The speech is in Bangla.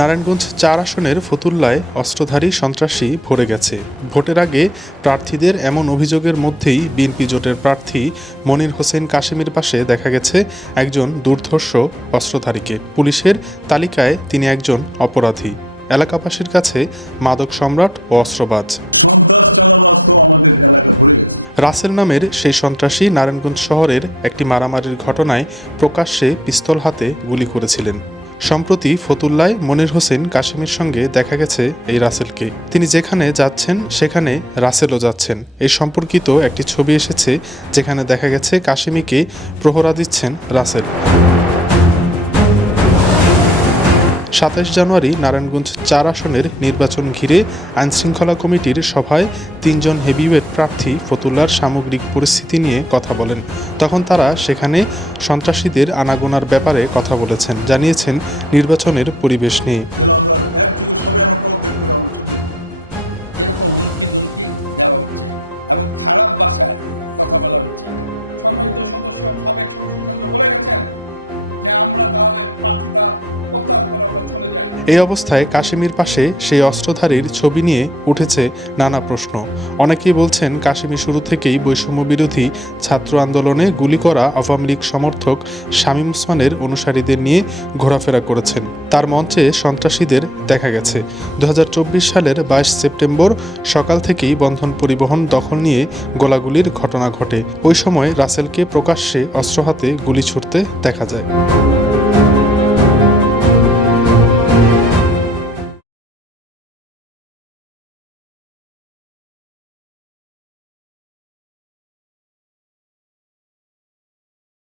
নারায়ণগঞ্জ ৪ আসনের ফতুল্লায় অস্ত্রধারী সন্ত্রাসী ভরে গেছে। ভোটের আগে প্রার্থীদের এমন অভিযোগের মধ্যেই বিএনপি জোটের প্রার্থী মনির হোসেন কাশেমের পাশে দেখা গেছে একজন দুর্ধর্ষ অস্ত্রধারীকে। পুলিশের তালিকায় তিনি একজন অপরাধী, এলাকাবাসীর কাছে মাদক সম্রাট ও অস্ত্রবাজ। রাসেল নামের সেই সন্ত্রাসী নারায়ণগঞ্জ শহরের একটি মারামারির ঘটনায় প্রকাশ্যে পিস্তল হাতে গুলি করেছিলেন। সম্প্রতি ফতুল্লায় মনির হোসেন কাশেমের সঙ্গে দেখা গেছে এই রাসেলকে। তিনি যেখানে যাচ্ছেন সেখানে রাসেলও যাচ্ছেন। এই সম্পর্কিত একটি ছবি এসেছে যেখানে দেখা গেছে কাশেমিকে প্রহরা দিচ্ছেন রাসেল। ২৭ জানুয়ারি নারায়ণগঞ্জ ৪ আসনের নির্বাচন ঘিরে আইনশৃঙ্খলা কমিটির সভায় ৩ জন হেভিওয়েট প্রার্থী ফতুল্লার সামগ্রিক পরিস্থিতি নিয়ে কথা বলেন। তখন তারা সেখানে সন্ত্রাসীদের আনাগোনার ব্যাপারে কথা বলেছেন, জানিয়েছেন নির্বাচনের পরিবেশ নিয়ে। এই অবস্থায় কাশেমির পাশে সেই অস্ত্রধারীর ছবি নিয়ে উঠেছে নানা প্রশ্ন। অনেকেই বলছেন কাশেমি শুরু থেকেই বৈষম্য বিরোধী ছাত্র আন্দোলনে গুলি করা আওয়ামী লীগ সমর্থক শামীম ওসমানের অনুসারীদের নিয়ে ঘোরাফেরা করেছেন। তার মঞ্চে সন্ত্রাসীদের দেখা গেছে। ২০২৪ সালের ২২ সেপ্টেম্বর সকাল থেকেই বন্ধন পরিবহন দখল নিয়ে গোলাগুলির ঘটনা ঘটে। ওই সময় রাসেলকে প্রকাশ্যে অস্ত্র হাতে গুলি ছুড়তে দেখা যায়।